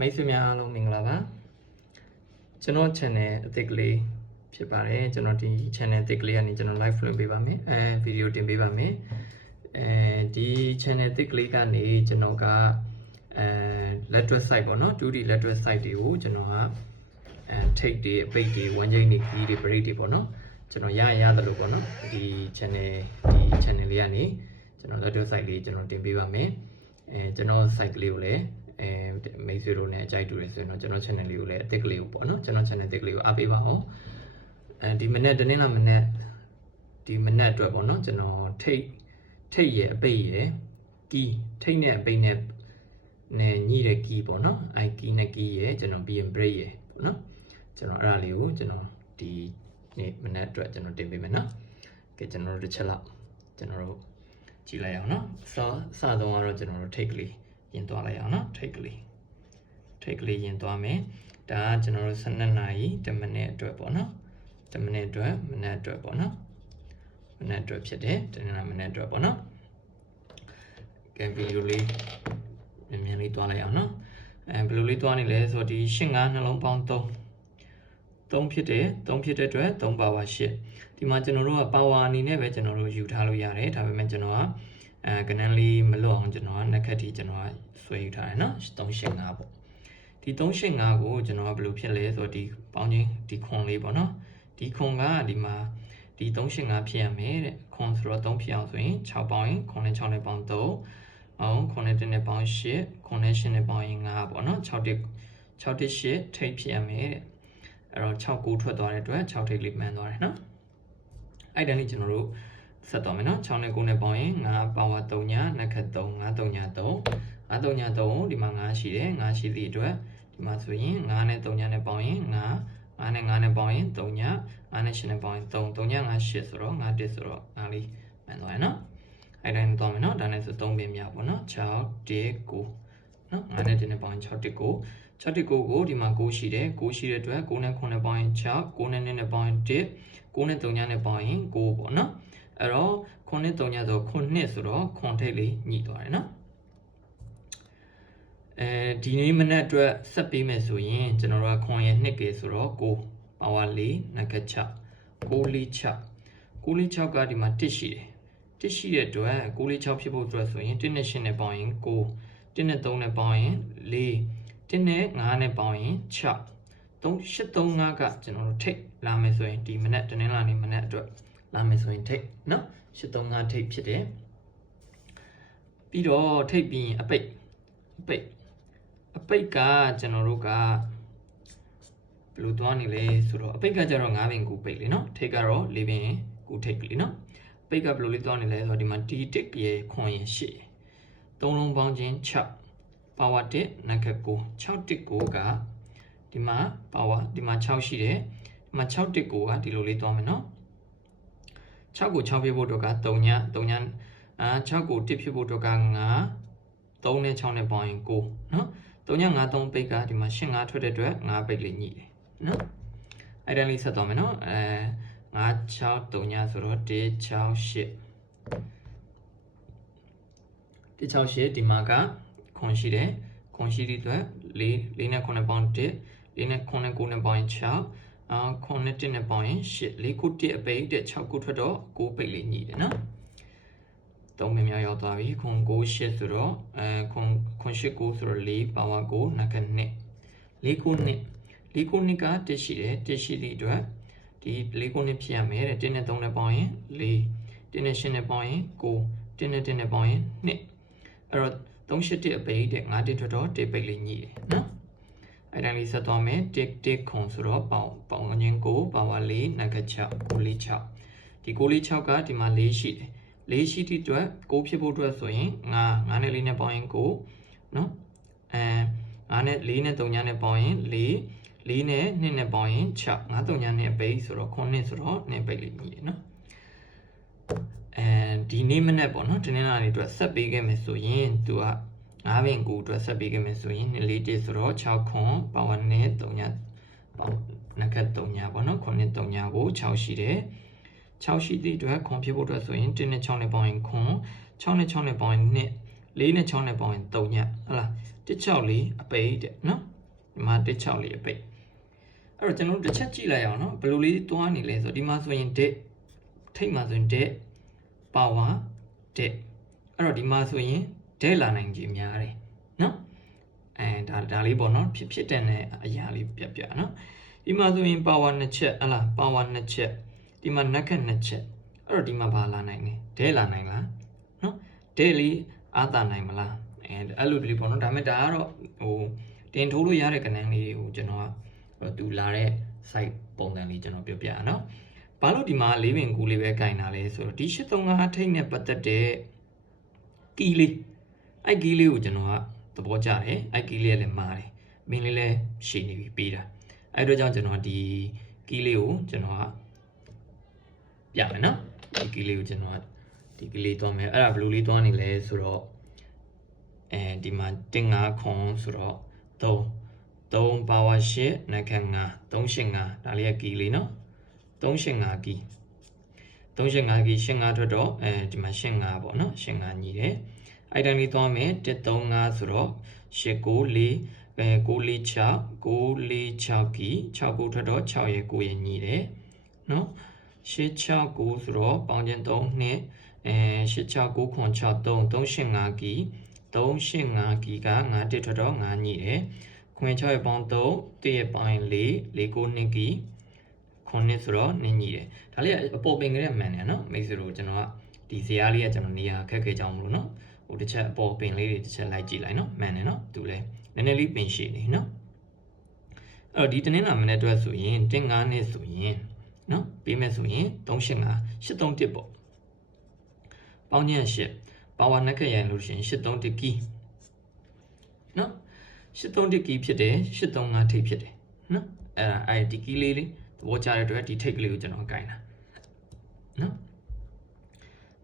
မိတ်ဆွေများအားလုံးမင်္ဂလာပါကျွန်တော် channel အသစ်ကလေးဖြစ်ပါတယ်ကျွန်တော်ဒီ channel အသစ်ကလေးကနေကျွန်တော် live လွှင့်ပေးပါမယ်ဗီဒီယိုတင်ပေးပါမယ်ဒီ channel အသစ်ကလေးကနေကျွန်တော်ကletterhead site ပေါ့နော် 2D letterhead site တွေကိုကျွန်တော်ကtake တွေအပိတ်တွေ one chain တွေ key တွေ break တွေပေါ့နော်ကျွန်တော်ရတယ်လို့ပေါ့နော်ဒီ channel လေးကနေကျွန်တော် letterhead site လေးကျွန်တော်တင်ပေးပါမယ်ကျွန်တော် site ကလေးကိုလည်းမိတ်ဆွေတို့နဲ့အကြိုက်တူရဆိုရင်တော့ကျွန်တော် channel လေးကိုလည်းအသစ်ကလေးကိုပေါ့နော်ကျွန်တော် channel အသစ်ကလေးကိုအားပေးပါအောင်ဒီမနေ့တနေ့လာမနေ့ဒီမနေ့အတွက်ပေါ့နော်ကျွန်တော်ထိတ်ရဲ့အပိတ်ရဲ့ key ထိတ်နဲ့အပိတ်နဲ့ညှိတဲ့ key ပေါ့နော် i key နဲ့ key ရဲ့ကျွန်တော် bn break ရဲ့ပေါ့နော်ကျွန်တော်အဲ့ဒါလေးကိုကျွန်တော်ဒီနေ့မနေ့အတွက်ကျွန်တော်တင်ပေးမယ်နော်ကဲကျွန်တော်တို့တစ်ချက်လောက်ကျွန်တော်တို့ကြည့်လိုက်အောင်နော်စတော့ကတော့ကျွန်တော်တို့ထိတ်ကလေးရင်သွားလိုက်အောင်နော်ထိတ်ကလေးရင်သွားမယ်ဒါကကျွန်တော်တို့12နာရီ10မိနစ်အတွက်ပေါ့နော်10မိနစ်အတွက်မိနစ်အတွက်ပေါ့နော်မိနစ်အတွက်ဖြစ်တယ်10မိနစ်အတွက်ပေါ့နော်ကဲဗီဒီယိုလေးမြန်လေးသွားလိုက်အောင်နော်ဘယ်လိုလေးသွားနေလဲဆိုတော့ဒီ85နှလုံးပေါင်း3ဖြစ်တယ်3ဖြစ်တဲ့အတွက်3ပါဝါ8ဒီမှာကျွန်တော်တို့ကပါဝါအနေနဲ့ပဲကျွန်တော်တို့ယူထားလို့ရတယ်ဒါပေမဲ့ကျွန်တော်ကကနန်းလေးမလွတ်အောင်ကျွန်တော်ကနှစ်ခက်ထိကျွန်တော်ကဆွဲယူထားတယ်နော်385ပေါ့ဒီ385ကိုကျွန်တော်ကဘယ်လိုဖြစ်လဲဆိုတော့ဒီပေါင်းချင်းဒီခွန်လေးပေါ့နော်ဒီခွန်ကဒီမှာဒီ385ဖြစ်ရမယ်တဲ့ခွန်ဆိုတော့3ဖြစ်အောင်ဆိုရင်6ပေါင်းရင်ခွန်နဲ့6နဲ့ပေါင်း3အောင်ခွန်နဲ့1နဲ့ပေါင်း8ခွန်နဲ့8နဲ့ပေါင်းရင်5ပေါ့နော်6တစ်8ထိပ်ဖြစ်ရမယ်တဲ့အဲ့တော့6 9ထွက်သွားတဲ့အတွက်6ထိပ်လေးမှန်သွားတယ်နော်အဲ့ဒါလေးကျွန်တော်တို့ဆက်သွားမယ်နော်6နဲ့9နဲ့ပေါင်းရင်5ပါဝါ3ညနှစ်ခက်3 5 3ည3 5 3ည3ဒီမှာ5ရှိတယ်5ရှိသည့်အတွက်ဒီမှာဆိုရင်5နဲ့3ညနဲ့ပေါင်းရင်5နဲ့5နဲ့ပေါင်းရင်3ည5နဲ့8နဲ့ပေါင်းရင်3 3ည5 8ဆိုတော့5တစ်ဆိုတော့5လေးမှန်သွားရနော်အဲ့တိုင်းသွားမယ်နော်ဒါနဲ့ဆို3ပင်မြောက်ပေါ့နော်6 1 9နော်5နဲ့1နဲ့ပေါင်းရင်6 1 9 6 1 9ကိုဒီမှာ9ရှိတယ်9ရှိတဲ့အတွက်9နဲ့9နဲ့ပေါင်းရင်6 9နဲ့2နဲ့ပေါင်းရင်1 9နဲ့3ညနဲ့ပေါင်းရင်9ပေါ့နော်အဲ့တော့9နဲ့3ညဆို9ဆိုတော့9ထိပ်လေးညှိသွားတယ်နော်ဒီနေ့မနေ့အတွက်ဆက်ပေးမယ်ဆိုရင်ကျွန်တော်တို့က9ရဲ့2ကဆိုတော့9ပါဝါ4နက်က6 9 4 6 9 4 6ကဒီမှာ1ရှိတယ်1ရှိတဲ့အတွက်9 4 6ဖြစ်ဖို့အတွက်ဆိုရင်1နဲ့8နဲ့ပေါင်းရင်9 1နဲ့3နဲ့ပေါင်းရင်4 1နဲ့5နဲ့ပေါင်းရင်6 3 8 3 5ကကျွန်တော်တို့ထိပ်လာမယ်ဆိုရင်ဒီမနေ့တနင်္လာနေ့မနေ့အတွက်လာမယ်ဆိုရင်ထိပ်နော်8 3 5ထိပ်ဖြစ်တယ်ပြီးတော့ထိပ်ပြီးရင်အပိတ်ကကျွန်တော်တို့ကဘယ်လိုသွားနေလဲဆိုတော့အပိတ်ကကျတော့9ပင်ကူပိတ်လေနော်ထိပ်ကတော့4ပင်ကူထိပ်လေနော်ပိတ်ကဘယ်လိုလေးသွားနေလဲဆိုတော့ဒီမှာ D1 ရဲ့ခွန်ရဲ့8သုံးလုံးပေါင်းချင်း6ပါဝါ1နက်က9 6 1 9ကဒီမှာပါဝါဒီမှာ6ရှိတယ်ဒီမှာ6 1 9ကဒီလိုလေးသွားမယ်နော်6ကို6ဖြစ်ဖို့တော့က3ည6ကို1ဖြစ်ဖို့တော့က5 3နဲ့6နဲ့ပေါင်းရင်9နော်3ည5 3ပိတ်ကဒီမှာ8 5ထွက်တဲ့အတွက်5ပိတ်လေးညှိတယ်နော်အဲ့ဒါလေးဆက်သွားမယ်နော်5 6 3ညဆိုတော့1 6 8ဒီမှာကခွန်ရှိတယ်ခွန်ရှိတဲ့အတွက်4နဲ့9နဲ့ပေါင်း1 4နဲ့9နဲ့9နဲ့ပေါင်းရင်6ခွန်နဲ့1နဲ့ပေါင်းရင်8 4ခု1အပိတ်တဲ့6ခုထွက်တော့9ပိတ်လေးညှိတယ်နော်3ပင်မြောက်ရောက်သွားပြီခွန်9 8ဆိုတော့ခွန်8 9ဆိုတော့4ပါဝါ9နက်က2 4ခု2က1ရှိတယ်1ရှိသည့်အတွက်ဒီ4ခု2ဖြစ်ရမယ်တဲ့1နဲ့3နဲ့ပေါင်းရင်4 1နဲ့8နဲ့ပေါင်းရင်9 1နဲ့1နဲ့ပေါင်းရင်2အဲ့တော့3 8 1အပိတ်တဲ့5 1ထွက်တော့1ပိတ်လေးညှိတယ်နော်အဲ့ဒါလေးဆက်သွားမယ်1ခွန်ဆိုတော့ပေါင်းချင်း9ပါဝါ4နက်က6 9 4 6ဒီ9 4 6ကဒီမှာ4ရှိတယ်4ရှိတဲ့အတွက်9ဖြစ်ဖို့အတွက်ဆိုရင်5နဲ့4နဲ့ပေါင်းရင်9နော်5နဲ့4နဲ့3ညနဲ့ပေါင်းရင်4နဲ့2နဲ့ပေါင်းရင်6 5 3ညနဲ့ပိတ်ဆိုတော့9ဆိုတော့2ပိတ်လေးညှိတယ်နော်ဒီနေ့မနေ့ပေါ့နော်ဒီနေ့နာနေအတွက်ဆက်ပေးခဲ့မယ်ဆိုရင်သူက9ပင်9အတွက်ဆက်ပေးခဲ့မယ်ဆိုရင်4 1ဆိုတော့6ခွန်ပါဝါနဲ့3ညပေါ့နက်က3ညပေါ့နော်9နဲ့3ညကို6ရှိတယ်6ရှိသည့်အတွက်ခွန်ဖြစ်ဖို့အတွက်ဆိုရင်1နဲ့6နဲ့ပေါင်းရင်ခွန်6နဲ့6နဲ့ပေါင်းရင်2 4နဲ့6နဲ့ပေါင်းရင်3ညဟုတ်လား164အပိတ်တဲ့နော်ဒီမှာ164အပိတ်အဲ့တော့ကျွန်တော်တို့တစ်ချက်ကြည့်လိုက်အောင်နော်ဘယ်လိုလေးတွားနေလဲဆိုဒီမှာဆိုရင်det ထိတ်မှာဆိုရင်det power det အဲ့တော့ဒီမှာဆိုရင်det လာနိုင်ခြင်းများတယ်နော်ဒါလေးပေါ့နော်ဖြစ်တဲ့အရာလေးပြနော်ဒီမှာဆိုရင် power 2ချက်ဟလား power 2ချက်ဒီမှာ naked 2ချက်အဲ့တော့ဒီမှာဘာလာနိုင်လဲdet လာနိုင်လားနော်det လေးအားသာနိုင်မလားအဲ့လိုလေးပေါ့နော်ဒါပေမဲ့ဒါကတော့ဟိုတင်ထိုးလို့ရတဲ့ကဏ္ဍလေးကိုကျွန်တော်ကသူလာတဲ့ site ပုံစံလေးကျွန်တော်ပြောပြရနော်ဘာလို့ဒီမှာ4ပင်ကူလေးပဲကင်တာလဲဆိုတော့ဒီ835အထိတ်နဲ့ပတ်သက်တဲ့ key လေးအဲ့ key လေးကိုကျွန်တော်ကသဘောကျတယ်အဲ့ key လေးလည်းမာတယ်မင်းလေးလည်းရှည်နေပြီပေးတာအဲ့တော့ကြောင့်ကျွန်တော်ဒီ key လေးကိုကျွန်တော်ကပြမယ်နော်ဒီ key လေးကိုကျွန်တော်ကဒီ key လေးတွားမယ်အဲ့ဒါဘယ်လိုလေးတွားနေလဲဆိုတော့ဒီမှာ1.5ခွန်ဆိုတော့3 power 8နဲ့ခန့်5 385ဒါလေးက key လေးနော်385 key 385 key 85ထွက်တော့ဒီမှာ85ပေါ့နော်85ညီတယ်အဲ့တိုင်းလေးသွားမယ်135ဆိုတော့894 946 946 key 69ထွက်တော့6ရဲ့9ရဲ့ညီတယ်နော်869ဆိုတော့ပေါင်းခြင်း3နှစ်869ခွန်63 385 key 385 key က9တက်ထွက်တော့9ညီတယ်ခွင်6ရဲ့ပေါင်း3တရဲ့ပေါင်း4 492 key 9ဆိုတော့နင်းညီတယ်ဒါလေးအပေါ်ပင်ကလေးမှန်တယ်နော်မိတ်ဆွေတို့ကျွန်တော်ကဒီဇာတ်လေးကကျွန်တော်နေရာခက်ခဲကြောင်းမလို့နော်ဟိုတစ်ချက်အပေါ်ပင်လေးတွေတစ်ချက်လိုက်ကြည့်လိုက်နော်မှန်တယ်နော်သူလဲနည်းနည်းလေးပင်ရှည်နေနော်အဲ့တော့ဒီတင်းလာမနေ့အတွက်ဆိုရင်15နဲ့ဆိုရင်နော်ပေးမယ်ဆိုရင်385 831ပေါ့ပေါင်းခြင်း8ပါဝါနှက်ခက်ရလို့ရှိရင်831 key နော်831 key ဖြစ်တယ်835ထိပ်ဖြစ်တယ်နော်အဲ့ဒီ key လေးသဘောကျတဲ့အတွက်ဒီထိပ်ကလေးကိုကျွန်တော်ကင်တာနော်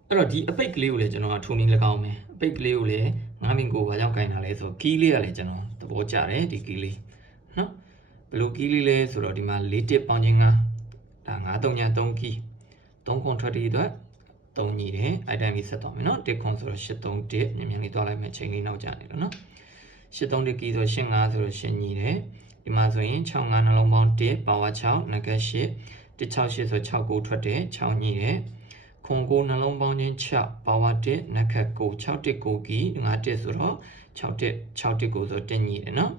အဲ့တော့ဒီအပိတ်ကလေးကိုလည်းကျွန်တော်ကထုံနေ၎င်းမယ်အပိတ်ကလေးကိုလည်း9မင်ကိုဘာကြောင့်ကင်တာလဲဆို key လေးကလည်းကျွန်တော်သဘောကျတယ်ဒီ key လေးနော်ဘယ်လို key လေးလဲဆိုတော့ဒီမှာ4တစ်ပေါင်းခြင်း9ဒါ933 key 3ခွန်ထွက်ဒီအတွက်3ညီတယ်အဲ့တိုင်းလေးဆက်သွားမယ်နော်1ခွန်ဆိုတော့831မြန်မြန်လေးသွားလိုက်မယ်ချိန်လေးနောက်ကျနေတော့နော်831 key ဆို85ဆိုတော့8ညီတယ်ဒီမှာဆိုရင်65နှလုံးပေါင်း1 power 6 naked 8 168ဆို69ထွက်တယ်6ညီတယ်ခွန်9နှလုံးပေါင်းချင်း6 power 1 naked 9 619 key 51ဆိုတော့61ကိုဆို1ညီတယ်နော်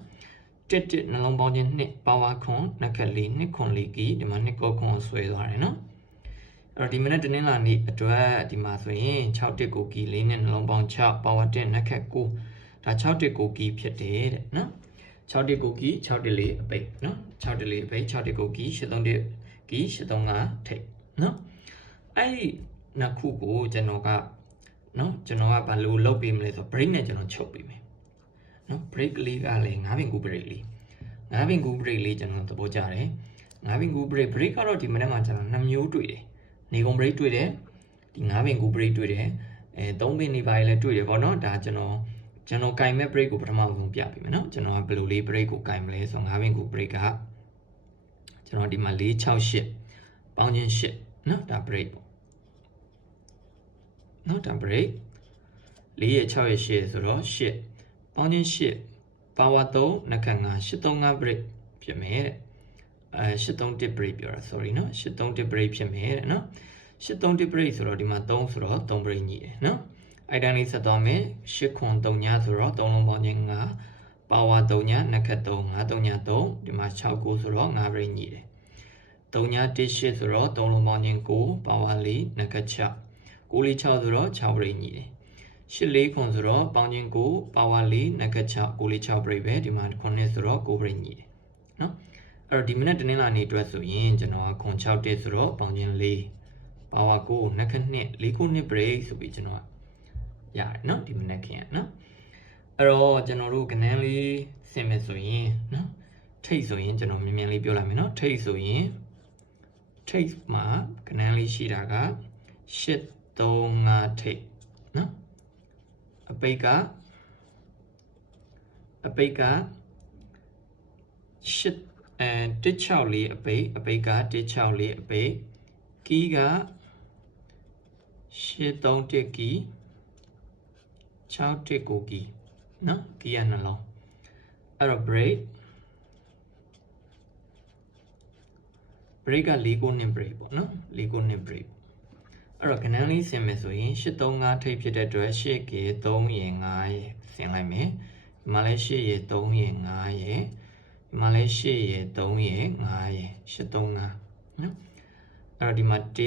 1နှလုံးပေါင်းချင်း2 power ခွန် naked 4 2ခွန်4 key ဒီမှာ2ကိုခွန်ဆွဲသွားတယ်နော်အဲ့တော့ဒီမနေ့တနင်္လာနေ့အတွက်ဒီမှာဆိုရင်61ကို key 4နဲ့နှလုံးပေါင်း6 power 1 naked 9ဒါ61ကို key ဖြစ်တယ်တဲ့နော်61ကို key 614အပိတ်နော်614အပိတ်61ကို key 831 key 835ထိပ်နော်အဲ့ဒီနှစ်ခုကိုကျွန်တော်ကနော်ကျွန်တော်ကဘာလို့လုပ်ပေးမလဲဆိုတော့ break နဲ့ကျွန်တော်ချုပ်ပေးမယ်နော် break လေးကလည်း9ပင်ကူ break လေး9ပင်ကူ break လေးကျွန်တော်သဘောကျတယ်9ပင်ကူ break ကတော့ဒီမနေ့မှကျွန်တော်2မျိုးတွေ့တယ်နေကုန် break တွေ့တယ်ဒီ9ပင်ကူ break တွေ့တယ်3ပင်နေပါလေတွေ့တယ်ပေါ့နော်ဒါကျွန်တော်ကင်မဲ့ break ကိုပထမဆုံးပြပေးမယ်နော်ကျွန်တော်ကဘယ်လိုလေး break ကိုကင်မလဲဆိုတော့9ပင်ကူ break ကကျွန်တော်ဒီမှာ468ပေါင်းခြင်း8နော်ဒါ break ပေါ့နော်ဒါ break 4ရဲ့6ရဲ့8ဆိုတော့8ပေါင်းခြင်း8 power 3နှက်ခန့်5 835 break ဖြစ်မယ်တဲ့831 break ပြောတာ sorry နော်831 break ဖြစ်မယ်တဲ့နော်831 break ဆိုတော့ဒီမှာ3ဆိုတော့3 break ညီတယ်နော်အဲ့တိုင်းလေးဆက်သွားမယ်8ခွန်3ညဆိုတော့3လုံးပေါင်းခြင်း5 power 3ညနှက်ခတ်3 5 3ည3ဒီမှာ6ကိုဆိုတော့5 break ညီတယ်3ည1 8ဆိုတော့3လုံးပေါင်းခြင်း9 power 4နှက်ခတ်6 9 4 6ဆိုတော့6 break ညီတယ်8 4ခွန်ဆိုတော့ပေါင်းခြင်း9 power 4နှက်ခတ်6 9 4 6 break ပဲဒီမှာ9ဆိုတော့9 break ညီတယ်နော်အဲ့တော့ဒီမနေ့တနင်္လာနေ့အတွက်ဆိုရင်ကျွန်တော်ခွန်6တက်ဆိုတော့ပေါင်းခြင်း4 power 9နှက်ခတ်2 4 9 break ဆိုပြီးကျွန်တော်ရတယ်နော်ဒီမနေ့ခင်နော်အဲ့တော့ကျွန်တော်တို့ကဏ္ဍလေးဆင်မယ်ဆိုရင်နော်ထိတ်ဆိုရင်ကျွန်တော်မြင်မြန်လေးပြောလိုက်မယ်နော်ထိတ်ဆိုရင်ထိတ်မှာကဏ္ဍလေးရှိတာက835ထိတ်နော်အပိတ်က8 164အပိတ်က164အပိတ်ကီးက831ကီး 6တစ်ကိုကီနော်ကီရနှလုံးအဲ့တော့ break က4ကိုနှစ် break ပေါ့နော်4ကိုနှစ် break အဲ့တော့ကဏ္ဍလေးဆင်မယ်ဆိုရင်835ထိပ်ဖြစ်တဲ့အတွက်8ကေ3ရေ5ရေဆင်လိုက်မယ်ဒီမှာလည်း8ရေ3ရေ5ရေဒီမှာလည်း8ရေ3ရေ5ရေ835နော်အဲ့တော့ဒီမှာ1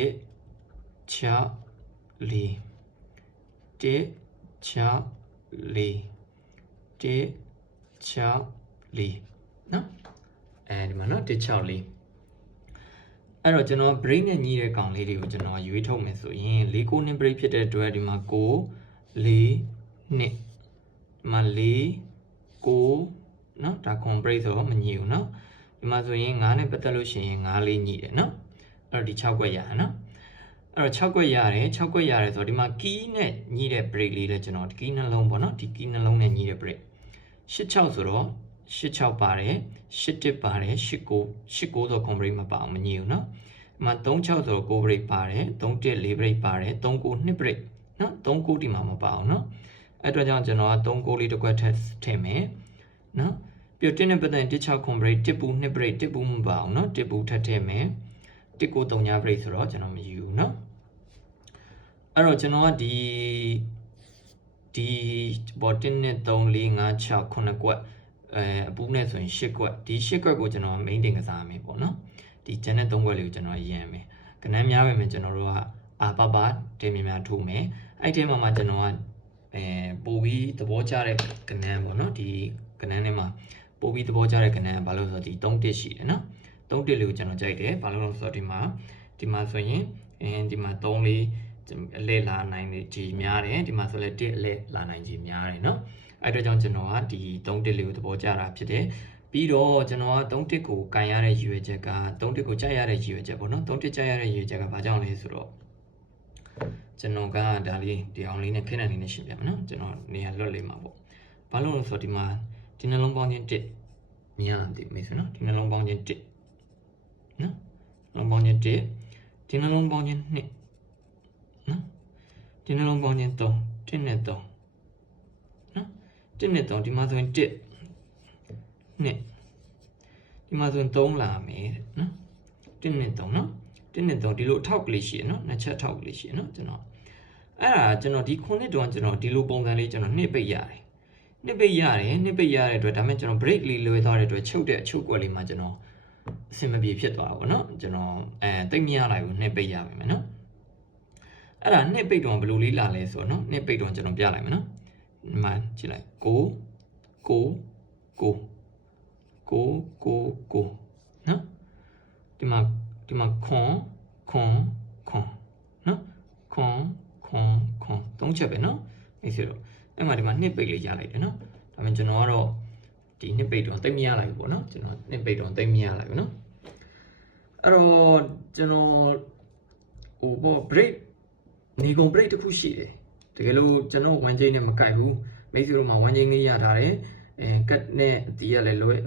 6 4 1 6 4 1 6 4နော်အဲဒီမှာနော်1 6 4အဲ့တော့ကျွန်တော် break နဲ့ညီးတဲ့ကောင်လေးတွေကိုကျွန်တော်ရွေးထုတ်မယ်ဆိုရင်4 9နှစ် break ဖြစ်တဲ့အတွက်ဒီမှာ9 4 2ဒီမှာ4 9နော်ဒါ con break ဆိုတော့မညီဘူးနော်ဒီမှာဆိုရင်9နဲ့ပတ်သက်လို့ရှိရင်9လေးညီတယ်နော်အဲ့တော့ဒီ6ခွက်ရရနော်အဲ့တော့6ခွက်ရတယ်6ခွက်ရတယ်ဆိုတော့ဒီမှာ key နဲ့ညီးတဲ့ break လေးလည်းကျွန်တော် key နှလုံးပေါ့နော်ဒီ key နှလုံးနဲ့ညီးတဲ့ break 86ဆိုတော့86ပါတယ်81ပါတယ်89ဆို con break မပါအောင်မညီဘူးနော်ဒီမှာ36ဆိုတော့9 break ပါတယ်31 4 break ပါတယ်39 2 break နော်39ဒီမှာမပါအောင်နော်အဲ့တော့ကြောင့်ကျွန်တော်က39လေးတစ်ခွက်ထပ်ထည့်မယ်နော်ပြီးတော့1နဲ့ပတ်သက်ရင်16 con break 1ပူ2 break 1ပူမပါအောင်နော်1ပူထပ်ထည့်မယ်1ကို3ည break ဆိုတော့ကျွန်တော်မယူဘူးနော်အဲ့တော့ကျွန်တော်ကဒီဘော1နဲ့3 4 5 6 9ကွက်အပူနဲ့ဆိုရင်10ကွက်ဒီ10ကွက်ကိုကျွန်တော် main တင်ကစားမယ်ပေါ့နော်ဒီကျန်တဲ့3ကွက်လေးကိုကျွန်တော်ရန်မယ်ကဏ္ဍများပဲမယ်ကျွန်တော်တို့ကအာပပတင်များထိုးမယ်အဲ့ဒီမှာကျွန်တော်ကပို့ပြီးသဘောကျတဲ့ကဏ္ဍပေါ့နော်ဒီကဏ္ဍထဲမှာပို့ပြီးသဘောကျတဲ့ကဏ္ဍကဘာလို့ဆိုတော့ဒီ3တစ်ရှိတယ်နော်3တစ်လေးကိုကျွန်တော်ကြိုက်တယ်ဘာလို့လဲဆိုတော့ဒီမှာဆိုရင်ဒီမှာ3လေးအလဲလာနိုင်ကြီးများတယ်ဒီမှာဆိုလဲ1အလဲလာနိုင်ကြီးများတယ်နော်အဲ့တော့ကြောင့်ကျွန်တော်ကဒီ3တစ်လေးကိုသဘောကျတာဖြစ်တယ်ပြီးတော့ကျွန်တော်က3တစ်ကိုကန်ရတဲ့ရည်ရွယ်ချက်က3တစ်ကိုကြိုက်ရတဲ့ရည်ရွယ်ချက်ပေါ့နော်3တစ်ကြိုက်ရတဲ့ရည်ရွယ်ချက်ကဘာကြောင့်လဲဆိုတော့ကျွန်တော်ကဒါလေးဒီအောင်လေးနဲ့ခင်းတဲ့လေးနဲ့ရှင်းပြမယ်နော်ကျွန်တော်နေရာလွတ်လေးမှာပေါ့ဘာလို့လဲဆိုတော့ဒီမှာဒီနှလုံးပေါင်းခြင်း1မြင်တယ်မေးဆိုနော်ဒီနှလုံးပေါင်းခြင်း1နော်နှလုံးပေါင်းခြင်း1ဒီနှလုံးပေါင်းခြင်း2နော်ဒီနှလုံးပေါင်းခြင်း3 1နဲ့3နော်1နဲ့3ဒီမှာဆိုရင်1 2ဒီမှာဆိုရင်3လာမယ်နော်1နဲ့3နော်1နဲ့3ဒီလိုအထောက်ကလေးရှိရနော်နှစ်ချက်ထောက်ကလေးရှိရနော်ကျွန်တော်အဲ့ဒါကျွန်တော်ဒီ9နှစ်တောင်ကျွန်တော်ဒီလိုပုံစံလေးကျွန်တော်နှစ်ပိတ်ရတယ်နှစ်ပိတ်ရတဲ့အတွက်ဒါပေမဲ့ကျွန်တော် break လေးလွယ်သွားတဲ့အတွက်ချုပ်တဲ့အချုပ်ကွက်လေးမှာကျွန်တော်အဆင်မပြေဖြစ်သွားပါဘောနော်ကျွန်တော်တိတ်မရလိုက်ဘူးနှစ်ပိတ်ရပါမယ်နော်အဲ့ဒါနှစ်ပိတ်တောင်ဘယ်လိုလေးလာလဲဆိုတော့နော်နှစ်ပိတ်တောင်ကျွန်တော်ပြလိုက်မယ်နော်ဒီမှာကြည့်လိုက်9 9 9 9 9 9နော်ဒီမှာခွန်နော်ခွန်3ချက်ပဲနော်အဲ့ဆိုတော့အဲ့မှာဒီမှာနှစ်ပိတ်လေးရလိုက်တယ်နော်ဒါပေမဲ့ကျွန်တော်ကတော့ဒီနှစ်ပိတ်တော့တိတ်မရလိုက်ဘူးပေါ့နော်ကျွန်တော်နှစ်ပိတ်တော့တိတ်မရလိုက်ဘူးနော်အဲ့တော့ကျွန်တော်ဘော break နေကုန် break တစ်ခုရှိတယ်တကယ်လို့ကျွန်တော်1 chain နဲ့မကိုက်ဘူးမိတ်ဆွေတို့မှာ1 chain လေးရထားတယ်ကတ်နဲ့အတီးရလဲလွယ်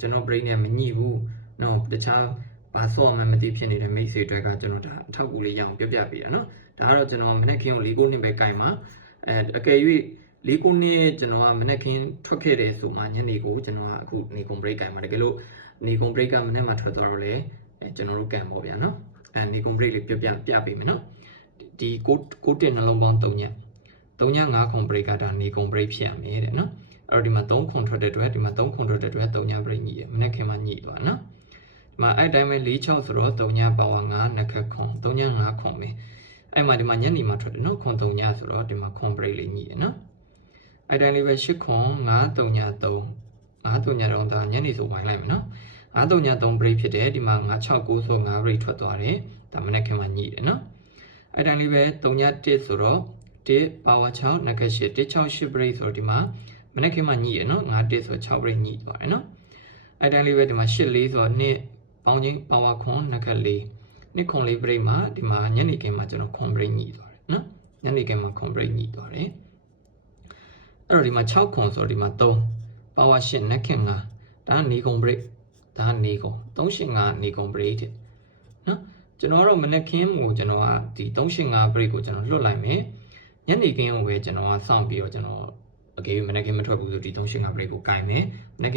ကျွန်တော် break နဲ့မညှိဘူးနော်တခြားဘာဆော့မှမသိဖြစ်နေတဲ့မိတ်ဆွေတွေကကျွန်တော်ဒါအထောက်အကူလေးရအောင်ပြပြပေးတာနော်ဒါကတော့ကျွန်တော်မနေ့က4 9နှစ်ပဲကိုင်မှာအကယ်၍4 9နှစ်ကျွန်တော်ကမနေ့ကထွက်ခဲ့တယ်ဆိုမှညနေကိုကျွန်တော်ကအခုနေကုန် break ကိုင်မှာတကယ်လို့နေကုန် break ကမနေ့မှထွက်သွားတော့လေကျွန်တော်တို့ကန်ပေါ့ဗျာနော်နေကုန် break လေးပြပေးမယ်နော်ဒီ6တင်နှလုံးပေါင်း3ည5ခွန် break ကဒါနေကုန် break ဖြစ်ရမယ်တဲ့နော်အဲ့တော့ဒီမှာ3ခွန်ထွက်တဲ့အတွက်ဒီမှာ3ခွန်ထွက်တဲ့အတွက်3ည break ညိတယ်မနေ့ကမှညိသွားနော်ဒီမှာအဲ့တိုင်းပဲ4 6ဆိုတော့3ညပါဝါ9နှစ်ခက်ခွန်3ည5ခွန်ပဲအဲ့မှာဒီမှာညနေမှာထွက်တယ်နော်ခွန်3ညဆိုတော့ဒီမှာခွန် break လေးညိတယ်နော်အဲ့တိုင်းလေးပဲ8ခွန်9 3ည3 9 3ညတော့ဒါညနေဆိုဝိုင်းလိုက်မယ်နော်9 3ည3 break ဖြစ်တယ်ဒီမှာ9 6 9ဆို5 break ထွက်သွားတယ်ဒါမနေ့ကမှညိတယ်နော်အဲ့တိုင်းလေးပဲ3ည1ဆိုတော့1 power 6နှစ်ခက်8 1 6 8 break ဆိုတော့ဒီမှာမနေ့ကမှညိရနော်9 1ဆို6 break ညိသွားတယ်နော်အဲ့တိုင်းလေးပဲဒီမှာ8 4ဆိုတော့2ပေါင်းချင်း power ခွန်နှစ်ခက်4နှစ်ခွန်4 break မှာဒီမှာညနေခင်းမှာကျွန်တော်ခွန် break ညိသွားတယ်နော်ညနေခင်းမှာခွန် break ညိသွားတယ်အဲ့တော့ဒီမှာ6ခွန်ဆိုတော့ဒီမှာ3 power 8နှစ်ခက်5ဒါကနေကုန် break ဒါနေကုန်385နေကုန် break တဲ့နော်ကျွန်တော်ကတော့မနေ့ကင်းကိုကျွန်တော်ကဒီ385 break ကိုကျွန်တော်လွတ်လိုက်မယ် ညနေခင်းကိုပဲကျွန်တော်ကစောင့်ပြီးတော့ကျွန်တော် okay မနေ့ကမထွက်ဘူးဆိုဒီ385 play ကိုကင်မယ်မနေ့က